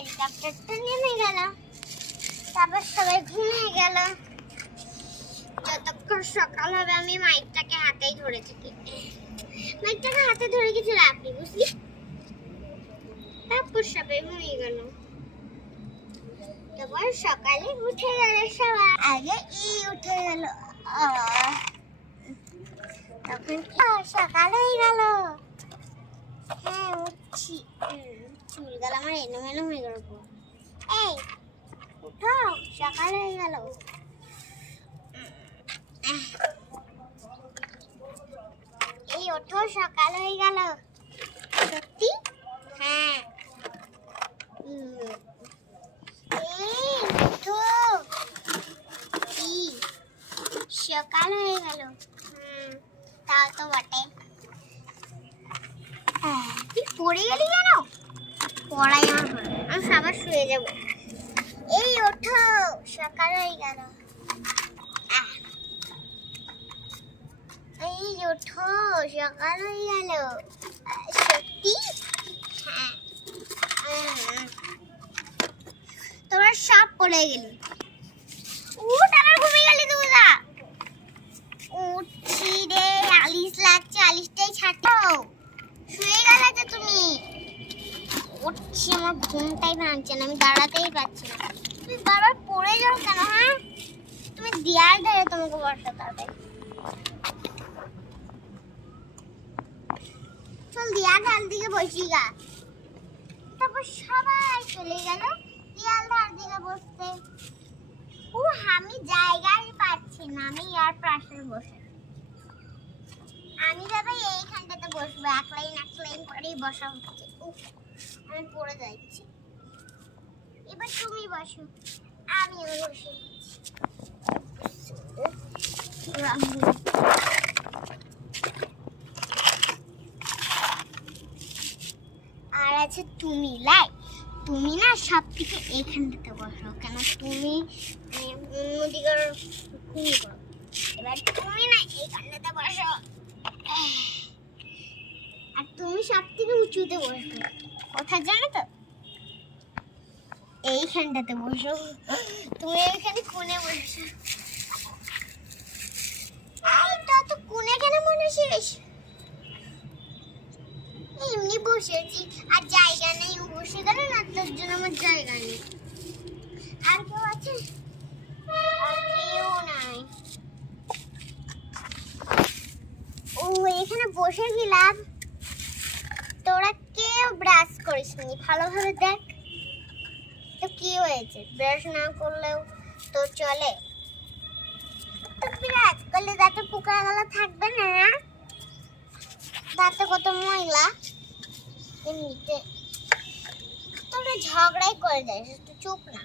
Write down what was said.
হেলিকপ্টারটা নেমে গেল, তারপর সবাই ঘুমিয়ে গেল। যতক্ষণ সকাল হবে আমি মাইকটাকে হাতেই ধরে থাকি, মাইকটাকে হাতে ধরে কিছু লাভ নেই, বুঝলি? তারপর সবাই ঘুমিয়ে গেল। তারপর সকালে উঠে গেল সবাই, আগে উঠে গেল। তখন সকাল হয়ে গেল। হ্যাঁ উঠছি, চুলগুলো আমার এলোমেলো হয়ে গেল। এই উঠো, সকাল হয়ে গেল। এই ওঠো, সকাল হয়ে গেল। সত্যি? হ্যাঁ। এই ওঠো, কি সকাল হয়ে গেল? তাও তো বটে। তুই পড়ে গেলি কেন? পড়াই আমার ভালো, আমি সবার শুয়ে যাব। এই ওঠো, সকাল হয়ে গেল। এই ওঠো, সকাল হয়ে গেল। সত্যি? হ্যাঁ। তোরা সব পড়ে গেলি। উঠ, আবার ঘুমিয়ে গেলি তুই। উঠছি রে, আলিশ লাগছে, আলিশটাই ছাড়ো। শুয়ে গেলে যে তুমি। উঠছি, আমার ঘুমটাই ভাঙছে না, আমি দাঁড়াতেই পারছি না। তুমি বারবার পড়ে যাও কেন? হ্যাঁ, তুমি দেয়াল ধরে তোমাকে বসাতে হবে। চল দেয়াল ধার দিকে বসি গা। তারপর সবাই চলে গেল দেয়াল ধার দিকে বসতে। আমি জায়গায় পাচ্ছি না, আমি আর পাশে বসে। আমি ভাবে এইখানটাতে বসবো, এক লাইন করেই বসা হচ্ছে। আমি পড়ে যাচ্ছি। এবার তুমি বসো, আমিও বসে। আর আছে তুমি, তুমি না সব থেকে এইখানটাতে বসো কেন? তুমি অন্যদিকে ঘুমিয়ে পড়ো। এবার তুমি না এইখানটাতে বসো, আর তুমি সব থেকে উঁচুতে বসবে। কোথায় জানো তো? এইখানটাতে বসো। তুমি এইখানে কোণে বসো। এইটা তো কোণে কেন বসেছিস? এমনি বসেছি, আর জায়গা নেই, বসে গেল না, তোর জন্য আমার জায়গা নেই। আর কেউ আছে? আর কেউ নাই। ও এখানে বসে গেলাম, তোরা কেউ ব্রাশ করিসনি, ভালোভাবে দেখ তো কি হয়েছে। ব্রাশ না করলেও তো চলে, তো ব্রাশ করলে দাঁতে পোকাগুলো থাকবে না? দাঁতে কত ময়লা। এমনিতে তোরা ঝগড়াই করে যাস, তুই চুপ না।